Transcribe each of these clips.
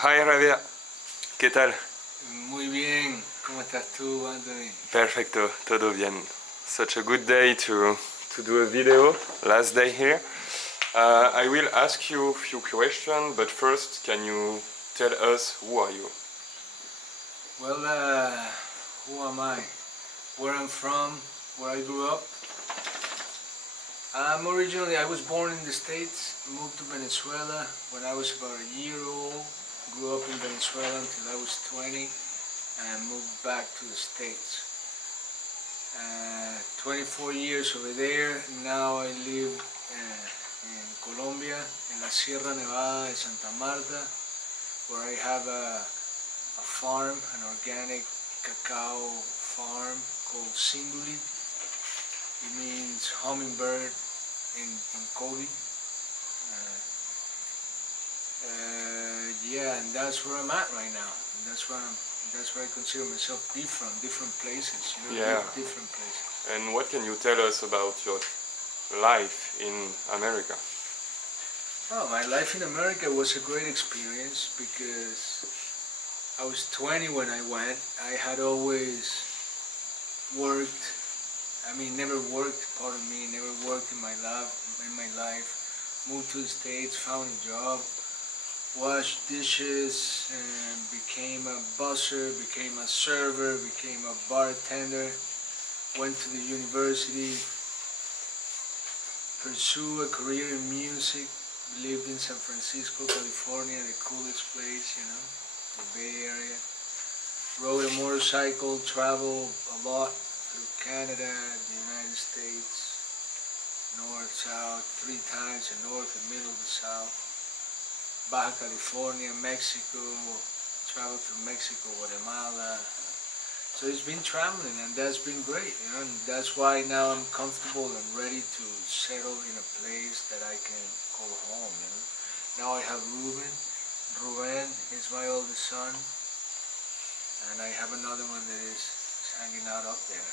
Hi Javier, ¿qué tal? Muy bien, ¿cómo estás tú, Anthony? Perfecto, todo bien. Such a good day to do a video, last day here. I will ask you a few questions, but first, can you tell us who are you? Well, who am I? Where I'm from, where I grew up? I was born in the States, moved to Venezuela when I was about a year old, grew up in Venezuela until I was 20, and moved back to the States. 24 years over there, now I live in Colombia, in la Sierra Nevada de Santa Marta, where I have a farm, an organic cacao farm called Singuli. It means hummingbird in Kogi. Yeah, and that's where I'm at right now. That's where I consider myself different places, Yeah. different places. And what can you tell us about your life in America? Oh, my life in America was a great experience because I was 20 when I went. I had always worked, never worked, pardon me, never worked in my life. Moved to the States, found a job, washed dishes, and became a busser, became a server, became a bartender, went to the university, pursued a career in music, lived in San Francisco, California, the coolest place, the Bay Area. Rode a motorcycle, traveled a lot through Canada, the United States, north, south, 3 times, the north, the middle, the south. Baja California, Mexico, traveled through Mexico, Guatemala. So it's been traveling, and that's been great, and that's why now I'm comfortable and ready to settle in a place that I can call home, Now I have Ruben is my oldest son, and I have another one that is hanging out up there.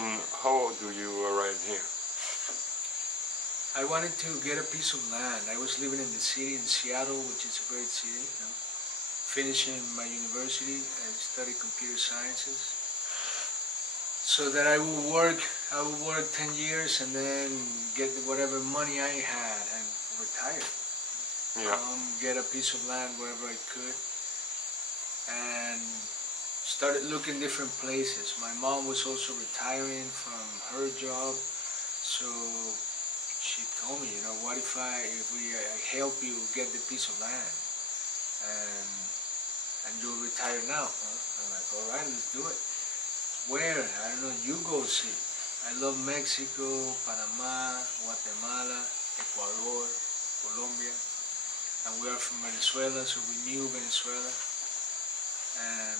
And how do you arrive here? I wanted to get a piece of land. I was living in the city in Seattle, which is a great city, finishing my university. I studied computer sciences. So that I would work 10 years and then get whatever money I had and retire. Yeah. Get a piece of land wherever I could. And started looking different places. My mom was also retiring from her job, so she told me, what if I help you get the piece of land, and you'll retire now? Huh? I'm like, all right, let's do it. Where? I don't know. You go see. I love Mexico, Panama, Guatemala, Ecuador, Colombia, and we are from Venezuela, so we knew Venezuela, and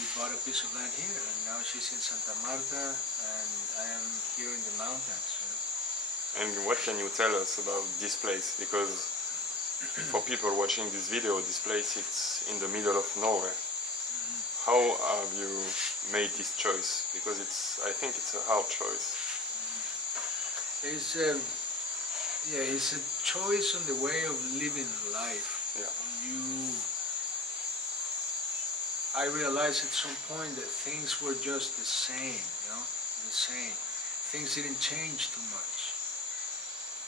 we bought a piece of land here, and now she's in Santa Marta, and I am here in the mountains. And what can you tell us about this place? Because for people watching this video, this place it's in the middle of nowhere. How have you made this choice? Because I think it's a hard choice. It's a choice on the way of living life. Yeah. I realized at some point that things were just the same, the same. Things didn't change too much.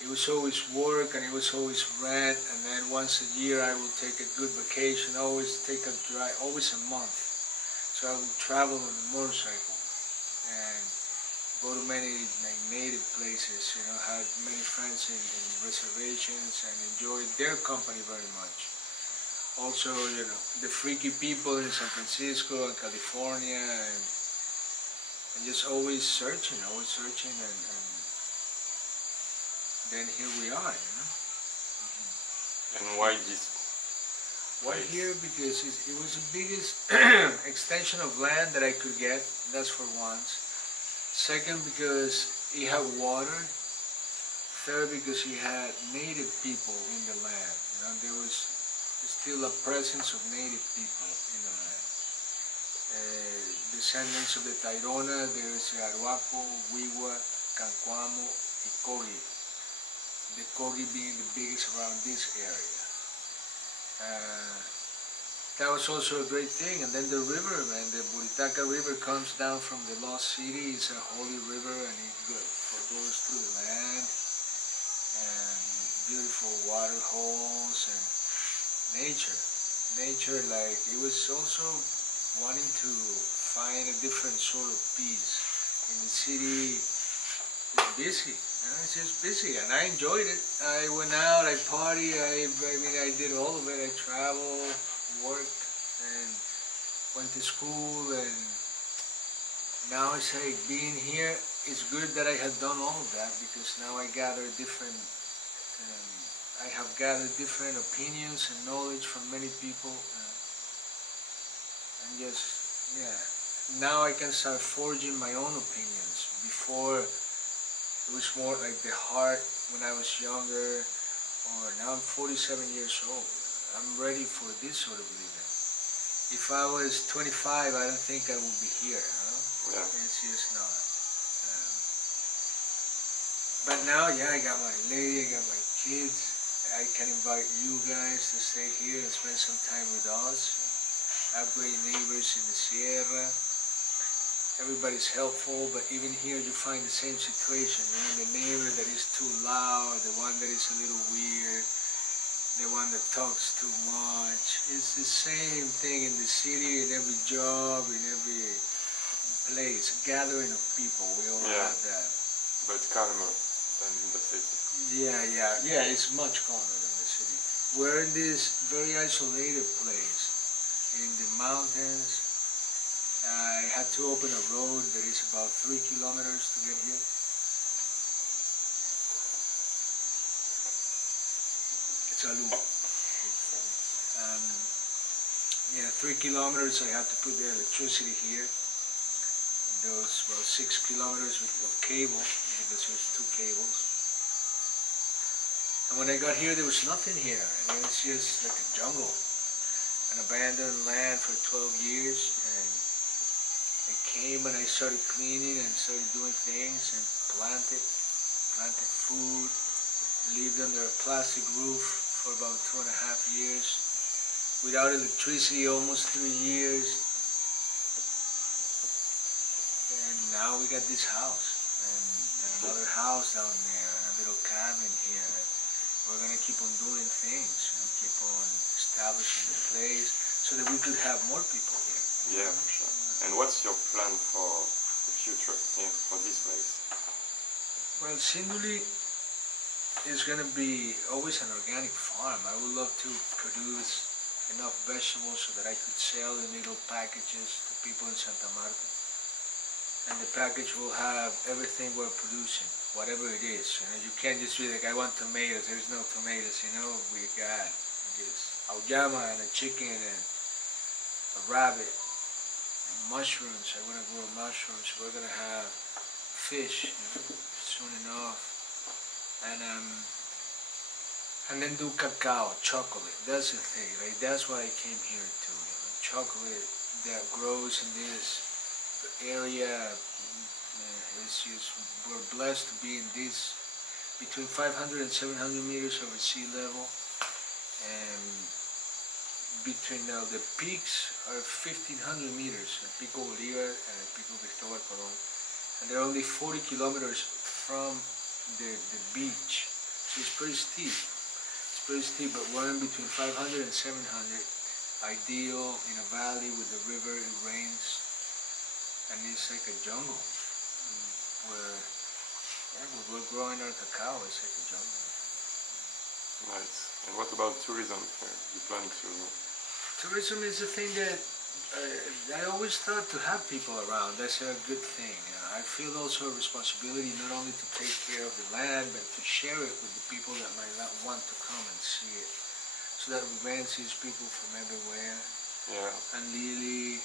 It was always work, and it was always rent, and then once a year I would take a good vacation, always take a drive, always a month. So I would travel on a motorcycle and go to many native places, had many friends in reservations and enjoyed their company very much. Also, the freaky people in San Francisco and California, and just always searching, and then here we are, And why this? Why here? Because it was the biggest extension of land that I could get, that's for once. Second, because it had water. Third, because it had native people in the land. There was still a presence of native people in the land. Descendants of the Tairona, there's Arhuaco, Wiwa, Cancuamo, and Kogi. The Kogi being the biggest around this area. Uh, that was also a great thing. And then the river, man, the Buritaca River comes down from the lost city. It's a holy river, and it goes through the land, and beautiful water holes and nature. Nature, like, it was also wanting to find a different sort of peace. In the city, it's busy. It's just busy, and I enjoyed it. I went out, I party, I mean, I did all of it. I traveled, worked, and went to school, and now it's like being here. It's good that I had done all of that, because now I have gathered different opinions and knowledge from many people, and just, yeah. Now I can start forging my own opinions. Before, it was more like the heart when I was younger, or now I'm 47 years old. I'm ready for this sort of living. If I was 25, I don't think I would be here, you know? Yeah. It's just not. But now, yeah, I got my lady, I got my kids. I can invite you guys to stay here and spend some time with us. I have great neighbors in the Sierra. Everybody's helpful, but even here you find the same situation. You know, the neighbor that is too loud, the one that is a little weird, the one that talks too much. It's the same thing in the city, in every job, in every place. A gathering of people, we all have that. But calmer than in the city. Yeah, it's much calmer than the city. We're in this very isolated place in the mountains. I had to open a road that is about 3 kilometers to get here. It's a loop. 3 kilometers I had to put the electricity here. Those, well, 6 kilometers of cable, because there's 2 cables. And when I got here, there was nothing here. I mean, it's just like a jungle, an abandoned land for 12 years. And I came and I started cleaning and started doing things and planted food, lived under a plastic roof for about 2.5 years, without electricity almost 3 years. And now we got this house and another house down there and a little cabin here. We're gonna keep on doing things and keep on establishing the place so that we could have more people here. Yeah, for sure. And what's your plan for the future here, for this place? Well, Sinduli is going to be always an organic farm. I would love to produce enough vegetables so that I could sell in little packages to people in Santa Marta. And the package will have everything we're producing, whatever it is. You know, you can't just be like, I want tomatoes. There's no tomatoes, you know. We got just auyama and a chicken and a rabbit. Mushrooms, I want to grow mushrooms. We're going to have fish, you know, soon enough. And then do cacao, chocolate. That's the thing, right? That's why I came here too. You know? Chocolate that grows in this area. It's just, we're blessed to be in this, between 500 and 700 meters over sea level. And between the peaks are 1,500 meters, Pico Bolívar and Pico Cristóbal Colón, and they're only 40 kilometers from the beach, so it's pretty steep. It's pretty steep, but we're in between 500 and 700, ideal in a valley with the river. It rains, and it's like a jungle. Where we're growing our cacao. It's like a jungle. Nice. And what about tourism here? You plan to? Tourism is a thing that I always thought to have people around. That's a good thing. I feel also a responsibility not only to take care of the land, but to share it with the people that might not want to come and see it. So that Ruben sees people from everywhere. Yeah. And Lily,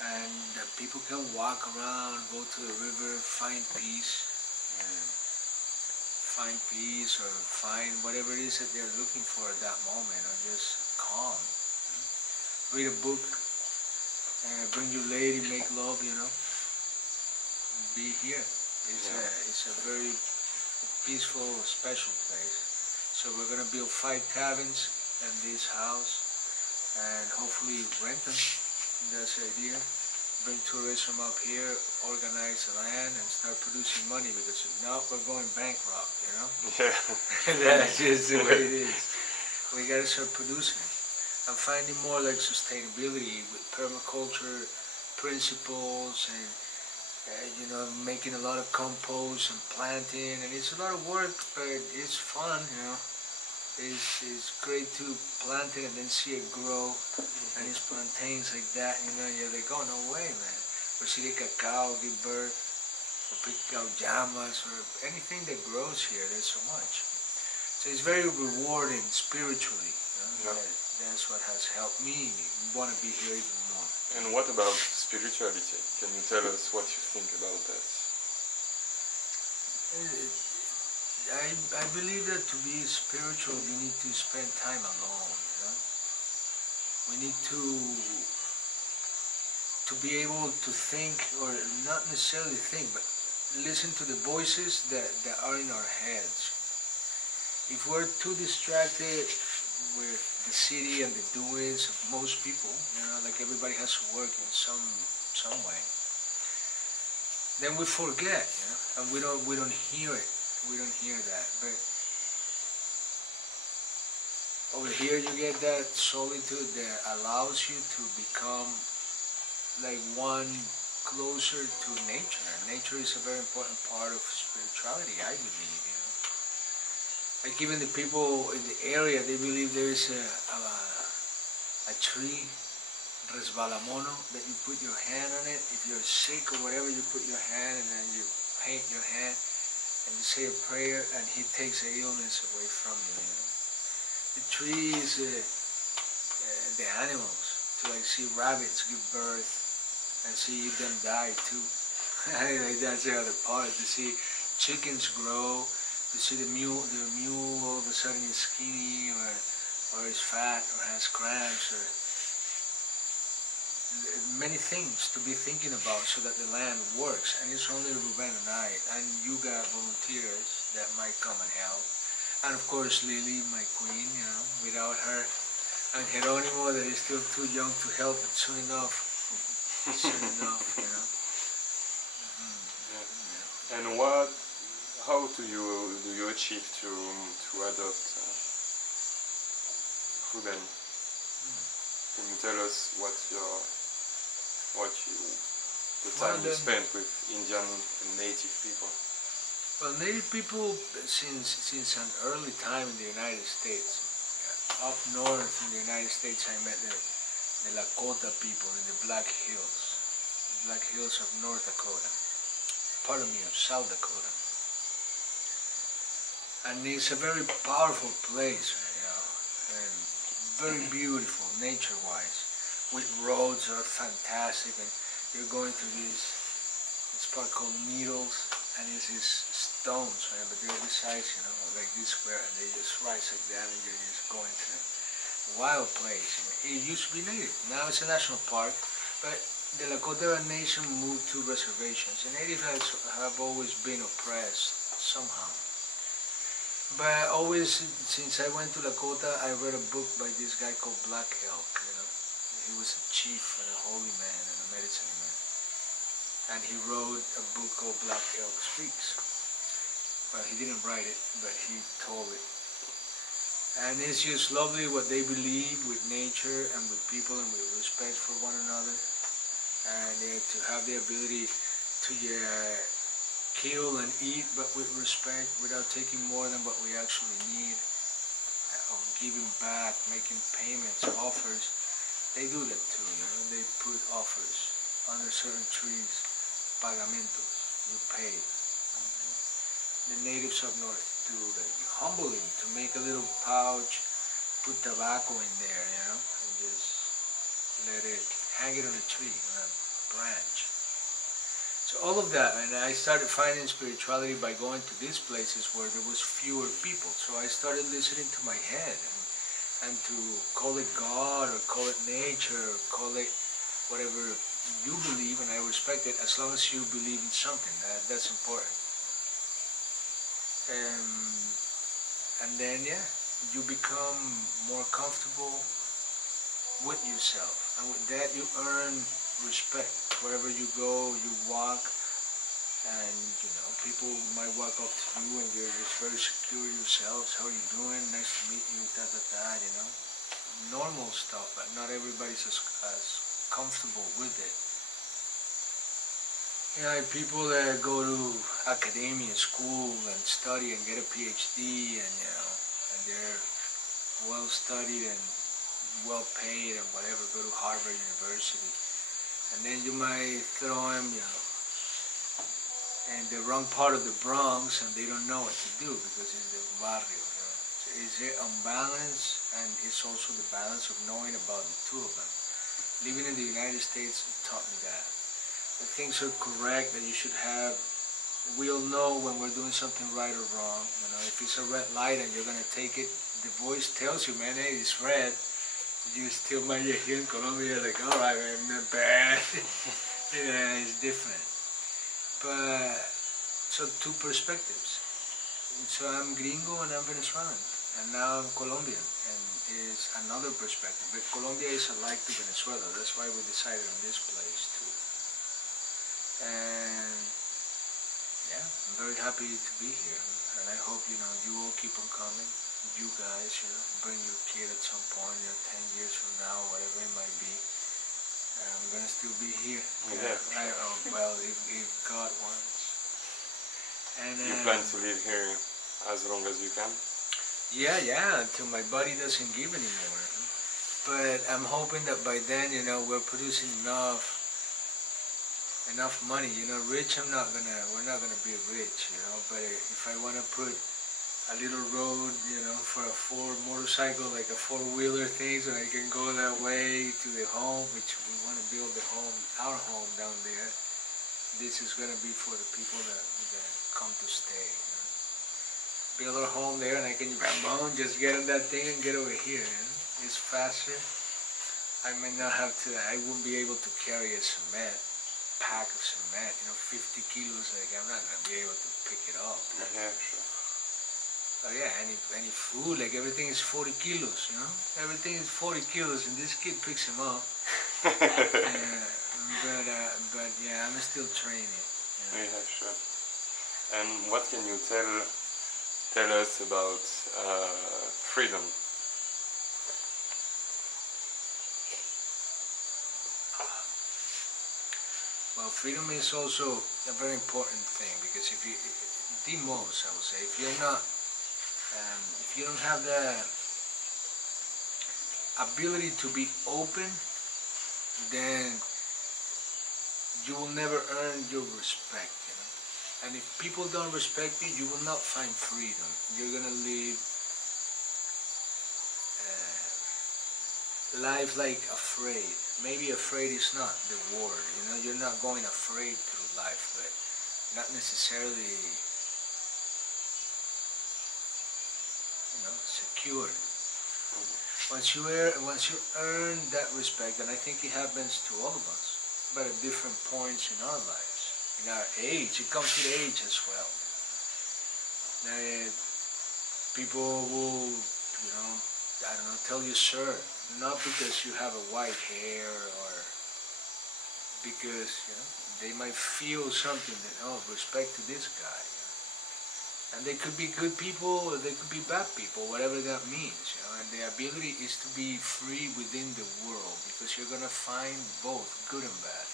and that people can walk around, go to the river, find peace, or find whatever it is that they're looking for at that moment, or just calm. Read a book, bring your lady, make love, you know. Be here. It's a very peaceful, special place. So we're gonna build 5 cabins and this house, and hopefully rent them. That's the idea. Bring tourism up here, organize the land, and start producing money, because if not, we're going bankrupt, you know? Yeah. That's just the way it is. We gotta start producing. I'm finding more like sustainability with permaculture principles, and making a lot of compost and planting, and it's a lot of work, but it's fun, you know. It's great to plant it and then see it grow, and it's plantains like that, you're like, oh, no way, man. Or see the cacao give birth, or pick out llamas, or anything that grows here, there's so much. So it's very rewarding spiritually. Yeah. That's what has helped me want to be here even more. And what about spirituality? Can you tell us what you think about that? I believe that to be spiritual, you need to spend time alone, We need to be able to think, or not necessarily think, but listen to the voices that are in our heads. If we're too distracted with the city and the doings of most people, like everybody has to work in some way, then we forget, and we don't hear it. We don't hear that. But over here you get that solitude that allows you to become like one closer to nature. Nature is a very important part of spirituality, I believe, Like even the people in the area, they believe there is a tree, resbalamono, that you put your hand on it. If you're sick or whatever, you put your hand and then you paint your hand and you say a prayer, and he takes the illness away from you, The trees, the animals, to like see rabbits give birth and see them die too. That's the other part, to see chickens grow, to see the mule all of a sudden is skinny, or is fat, or has cramps, or many things to be thinking about so that the land works. And it's only Ruben and I, and you got volunteers that might come and help. And of course Lily, my queen, without her, and Geronimo, that is still too young to help, but soon enough, Yeah. And how do you achieve to adopt Ruben? Can you tell us the time you spent with Indian and native people? Well, native people, since an early time in the United States, up north in the United States, I met the Lakota people in the Black Hills of North Dakota, of South Dakota. And it's a very powerful place, and very beautiful nature-wise, with roads that are fantastic, and you're going through this part called Needles, and it's these stones, but they're this size, like this square, and they just rise like that, and you're just going to a wild place. It used to be native. Now it's a national park, but the Lakota Nation moved to reservations, and natives have always been oppressed somehow. But always, since I went to Lakota, I read a book by this guy called Black Elk, He was a chief and a holy man and a medicine man. And he wrote a book called Black Elk Speaks. Well, he didn't write it, but he told it. And it's just lovely what they believe with nature and with people and with respect for one another. And to have the ability to kill and eat, but with respect, without taking more than what we actually need, of giving back, making payments, offers. They do that too, They put offers under certain trees, pagamentos, you pay. The natives up north do that. You humble him to make a little pouch, put tobacco in there, and just let it, hang it on a tree, on a branch. So all of that, and I started finding spirituality by going to these places where there was fewer people. So I started listening to my head, and to call it God, or call it nature, or call it whatever you believe, and I respect it as long as you believe in something. That's important. And then, you become more comfortable with yourself, and with that you earn respect. Wherever you go, you walk, and people might walk up to you and you're just very secure yourselves. How are you doing? Nice to meet you, normal stuff, but not everybody's as comfortable with it. People that go to academia, school, and study and get a PhD, and they're well studied and well paid and whatever, go to Harvard University, and then you might throw them, in the wrong part of the Bronx, and they don't know what to do because it's the barrio. So it's unbalanced, and it's also the balance of knowing about the two of them. Living in the United States taught me that. The things are correct that you should have. We all know when we're doing something right or wrong. If it's a red light and you're gonna take it, the voice tells you, man, hey, it's red. You still might get here in Colombia, like, all right, man, not bad. It's different. But, so two perspectives. So I'm gringo and I'm Venezuelan, and now I'm Colombian, and is another perspective. But Colombia is alike to Venezuela. That's why we decided on this place too. And yeah, I'm very happy to be here, and I hope you all keep on coming. You guys, bring your kid at some point, 10 years from now, whatever it might be. I'm gonna still be here. Yeah. Well, if God wants. And You plan to live here as long as you can? Yeah, until my body doesn't give anymore. But I'm hoping that by then, we're producing enough money. Rich, we're not gonna be rich, But if I wanna put a little road, for a motorcycle, like a four-wheeler thing, so I can go that way to the home, which we want to build our home down there. This is going to be for the people that come to stay. Build our home there, and I can just get on that thing and get over here. It's faster. I may not have to. I won't be able to carry a pack of cement, 50 kilos. Like I'm not going to be able to pick it up. Yeah, sure. Oh yeah, any food, like everything is 40 kilos, Everything is 40 kilos, and this kid picks him up. But yeah, I'm still training. Yeah, sure. And what can you tell us about freedom? Well, freedom is also a very important thing, because I would say, if you don't have the ability to be open, then you will never earn your respect, And if people don't respect you, you will not find freedom. You're gonna live life like afraid. Maybe afraid is not the word, You're not going afraid through life, but not necessarily secured. Once you earn that respect, and I think it happens to all of us, but at different points in our lives, in our age, it comes with age as well. People will, I don't know, tell you sir, not because you have a white hair or because, they might feel something that, respect to this guy. And they could be good people or they could be bad people, whatever that means, And the ability is to be free within the world, because you're going to find both good and bad.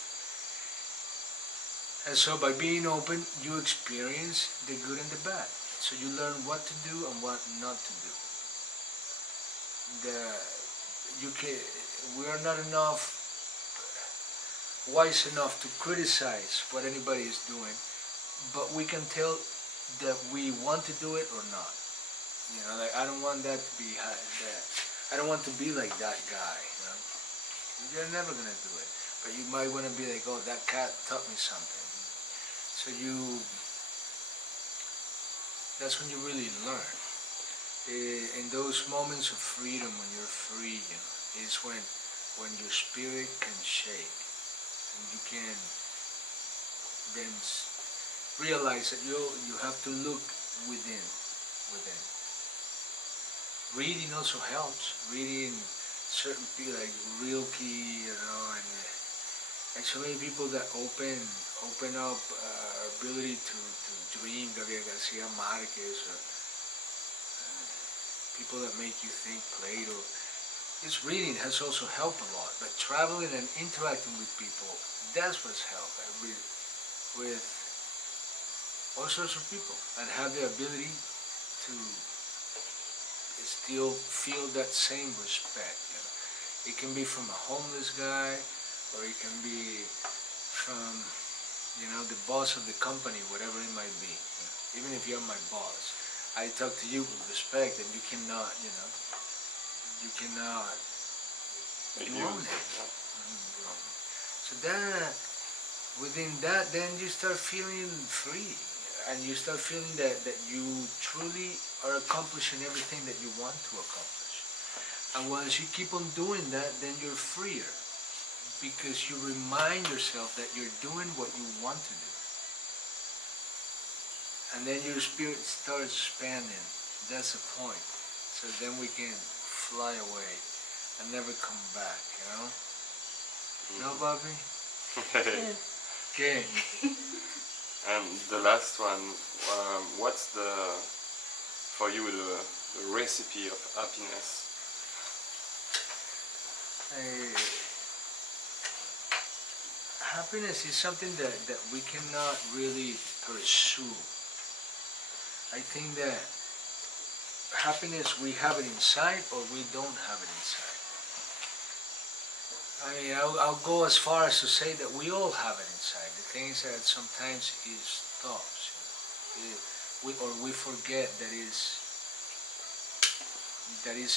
And so by being open, you experience the good and the bad. So you learn what to do and what not to do. We are not wise enough to criticize what anybody is doing, but we can tell that we want to do it or not. Like I don't want that to be that. I don't want to be like that guy. You're never gonna do it, but you might want to be like, oh, that cat taught me something. So that's when you really learn. In those moments of freedom, when you're free, is when your spirit can shake, and you can then realize that you have to look within. reading also helps. Reading certain people like Rilke, and so many people that open up ability to dream, Gabriel Garcia Marquez, or people that make you think, Plato. This reading has also helped a lot, but traveling and interacting with people, that's what's helped. I read with all sorts of people and have the ability to still feel that same respect. It can be from a homeless guy, or it can be from, the boss of the company, whatever it might be. Even if you're my boss, I talk to you with respect, and you cannot you own it. So that, within that, then you start feeling free, and you start feeling that you truly are accomplishing everything that you want to accomplish. And once you keep on doing that, then you're freer, because you remind yourself that you're doing what you want to do. And then your spirit starts expanding. That's the point. So then we can fly away and never come back, No, Bobby? Okay. And the last one, what's for you the recipe of happiness? Happiness is something that we cannot really pursue. I think that happiness, we have it inside or we don't have it inside. I mean, I'll go as far as to say that we all have it inside. The thing is that sometimes it stops. We forget that is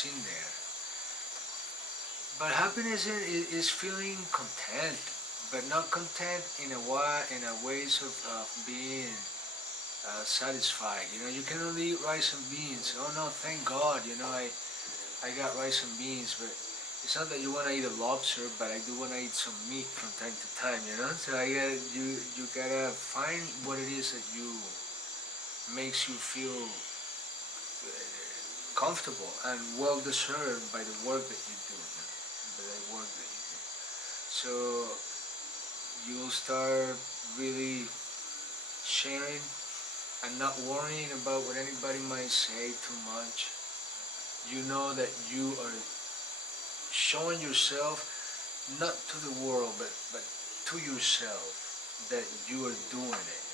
in there. But happiness is feeling content, but not content in a ways of being satisfied. You can only eat rice and beans. Oh no, thank God, I got rice and beans, but it's not that you want to eat a lobster, but I do want to eat some meat from time to time, So you gotta find what it is that makes you feel comfortable and well deserved by the work that you do, So you'll start really sharing and not worrying about what anybody might say too much. You know that you are showing yourself, not to the world, but to yourself, that you are doing it.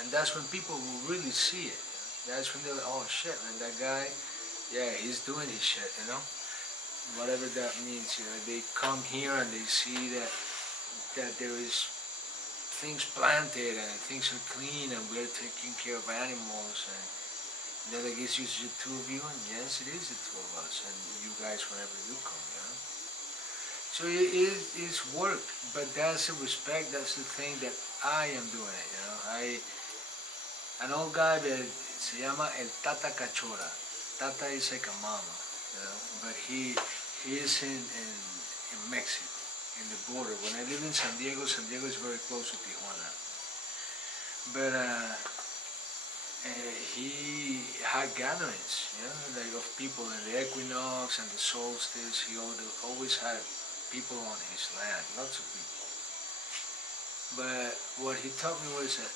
And that's when people will really see it. That's when they're like, oh shit, man, that guy, yeah, he's doing his shit, Whatever that means, they come here and they see that there is things planted and things are clean and we're taking care of animals, and then I guess it's the two of you, and yes, it is the two of us, and you guys whenever you come, So it is work, but that's the respect, that's the thing that I am doing it, an old guy that se llama El Tata Cachora. Tata is like a mama, but he is in Mexico, in the border. When I live in San Diego is very close to Tijuana. But he had gatherings, like of people in the equinox and the solstice. He always had people on his land, lots of people. But what he taught me was that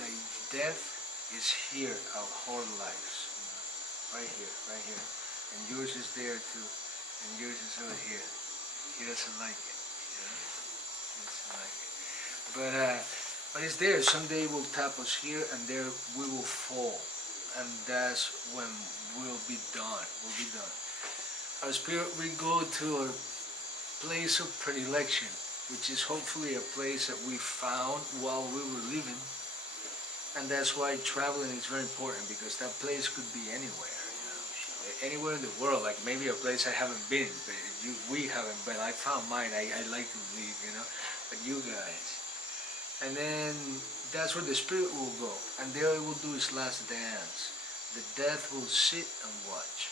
like death is here our whole lives, right here, and yours is there too, and yours is over here. He doesn't like it, he doesn't like it. But it's there. Someday it will tap us here, and there we will fall, and that's when we'll be done. Our spirit will go to a place of predilection, which is hopefully a place that we found while we were living. And that's why traveling is very important, because that place could be anywhere, anywhere in the world. Like maybe a place I haven't been, but we haven't been. I found mine. I like to leave, but you guys. And then that's where the spirit will go, and there it will do its last dance. The death will sit and watch.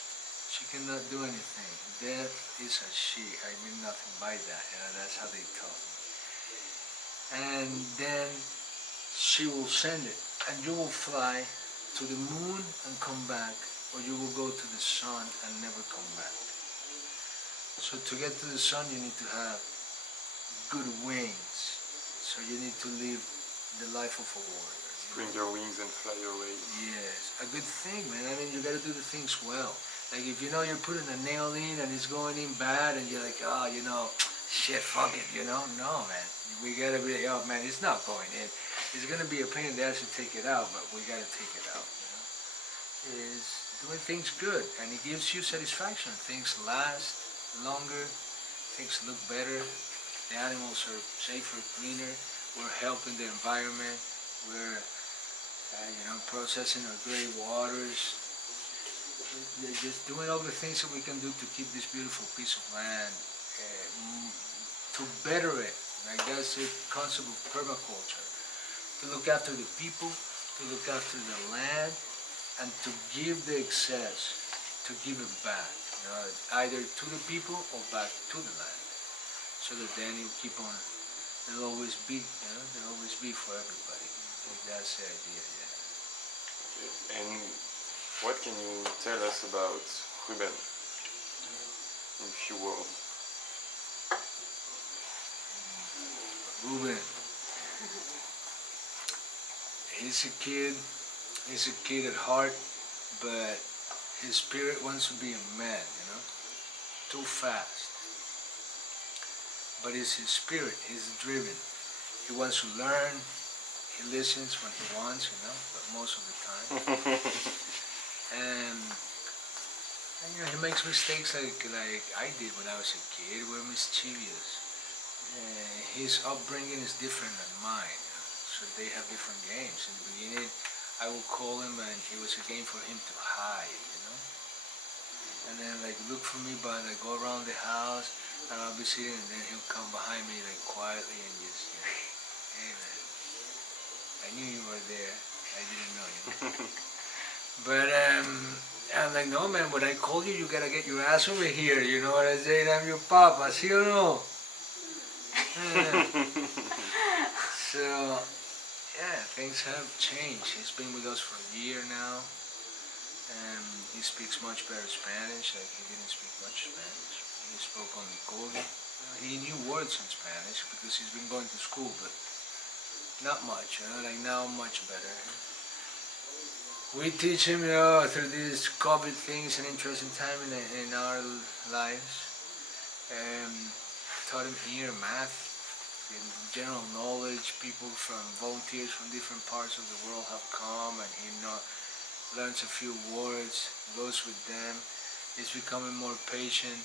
She cannot do anything. Death is a she. I mean nothing by that. That's how they taught me. And then she will send it, and you will fly to the moon and come back or you will go to the sun and never come back. So to get to the sun, you need to have good wings. So you need to live the life of a warrior. Spring your wings and fly away. Yes, a good thing, man. I mean, you gotta do the things well. Like if you know you're putting a nail in and it's going in bad, and you're like, oh, shit, fuck it, No, man. We gotta be, oh, man, it's not going in. It's gonna be a pain in the ass to take it out, but we gotta take it out. Is doing things good, and it gives you satisfaction. Things last longer. Things look better. The animals are safer, cleaner. We're helping the environment. We're processing our gray waters. We're just doing all the things that we can do to keep this beautiful piece of land, to better it. Like that's the concept of permaculture. To look after the people, to look after the land, and to give the excess, to give it back. Either to the people or back to the land. So that then you keep on, there'll always be, there'll always be for everybody. That's the idea, yeah. Okay. And what can you tell us about Ruben in a few words? Ruben, he's a kid at heart, but his spirit wants to be a man, too fast. But it's his spirit, he's driven. He wants to learn, he listens when he wants, but most of the time. and he makes mistakes like I did when I was a kid. We're mischievous. His upbringing is different than mine, so they have different games. In the beginning, I would call him and it was a game for him to hide, and then look for me, but go around the house, and I'll be sitting, and then he'll come behind me quietly and just, hey man, I knew you were there, I didn't know you. But I'm like, no man, when I call you, you gotta get your ass over here, you know what I say? I'm your papa, ¿sí o no? So, yeah, things have changed. He's been with us for a year now, and he speaks much better Spanish. He didn't speak much Spanish. He spoke only Kogi. He knew words in Spanish because he's been going to school, but not much, now much better. We teach him, through these COVID things, an interesting time in our lives. Taught him here math, general knowledge. People volunteers from different parts of the world have come, and he learns a few words, goes with them. He's becoming more patient,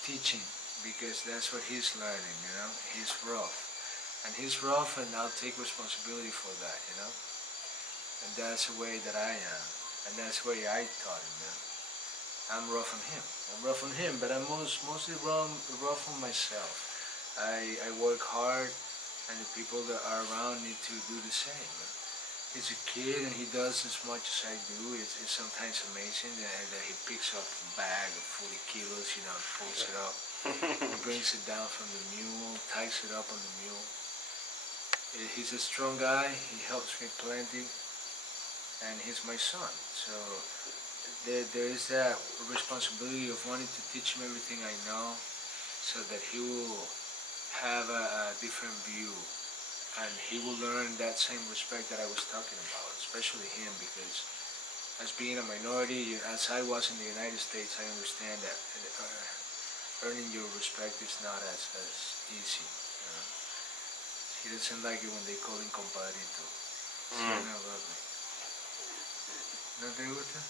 teaching, because that's what he's learning, He's rough. And he's rough, and I'll take responsibility for that, And that's the way that I am. And that's the way I taught him, I'm rough on him, but I'm mostly rough on myself. I work hard, and the people that are around need to do the same. He's a kid, and he does as much as I do. It's sometimes amazing that he picks up a bag of 40 kilos, and pulls it up, and brings it down from the mule, ties it up on the mule. He's a strong guy. He helps me plenty, and he's my son. So there is that responsibility of wanting to teach him everything I know, so that he will have a different view, and he will learn that same respect that I was talking about, especially him, because as being a minority, as I was in the United States, I understand that earning your respect is not as easy. He doesn't like it when they call him compadrito. ¿Sí o no, papi? ¿No te gusta?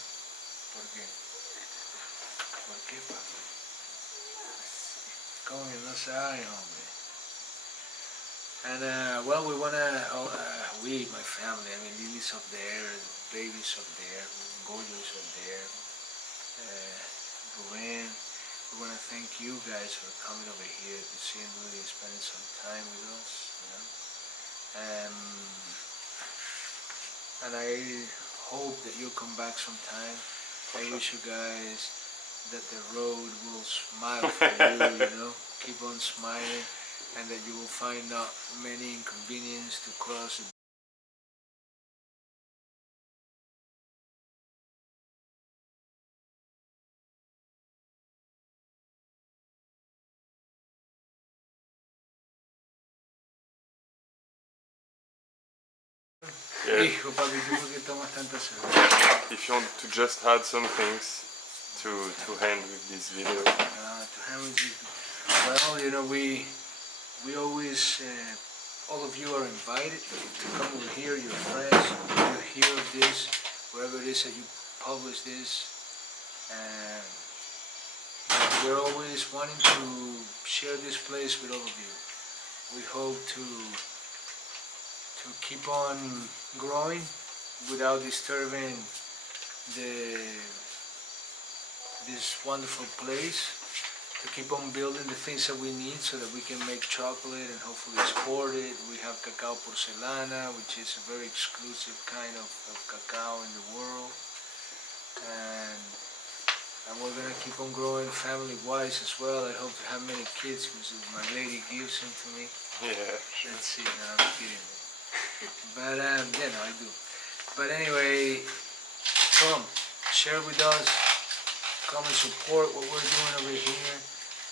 ¿Por qué? ¿Por qué, papi? Como que no sabe, hombre. And we wanna, my family, Lily's up there, baby's up there, Goyo's up there, Ruben. We wanna thank you guys for coming over here to see and really spending some time with us, And I hope that you'll come back sometime. I wish you guys that the road will smile for you, keep on smiling, and that you will find not many inconveniences to cross the Yeah. Hijo, papi, ¿tú por qué tomas tanta cerveza? If you want to just add some things to end with this video. To have with you. Well, you know, we always, all of you are invited to come over here, your friends, you hear of this, wherever it is that you publish this. And we're always wanting to share this place with all of you. We hope to keep on growing without disturbing this wonderful place, to keep on building the things that we need so that we can make chocolate and hopefully export it. We have cacao porcelana, which is a very exclusive kind of cacao in the world. And we're going to keep on growing family-wise as well. I hope to have many kids because my lady gives them to me. Yeah. Let's see, no, I'm kidding. But, yeah, no, I do. But anyway, come, share with us. Come and support what we're doing over here.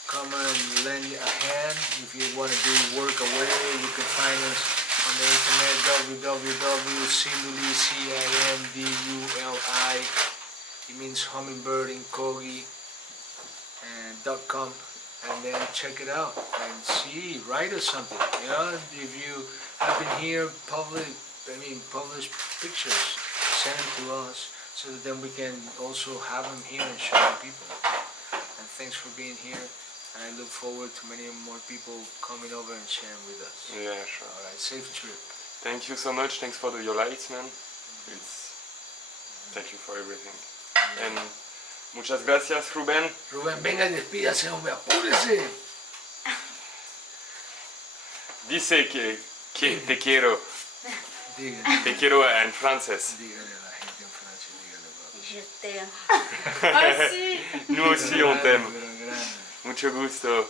Come and lend a hand. If you want to do work away, you can find us on the internet, www.cinduli, CINDULI. It means hummingbird in Kogi, and .com. And then check it out and see, write us something. You know, if you have been here, publish pictures, send them to us, so that then we can also have them here and show them people. And thanks for being here. And I look forward to many more people coming over and sharing with us. Yeah, sure. All right, safe trip. Thank you so much. Thanks for your lights, man. Thank you for everything. And muchas gracias, Rubén. Rubén, venga y despídase, hombre, apúrese. Dice que te quiero. Dígale, Te quiero en francés. dígale a la gente en Francia, dígale, papi. Je t'aime. Ah, si. Nous aussi, on t'aime. Grande, grande. Mucho gusto.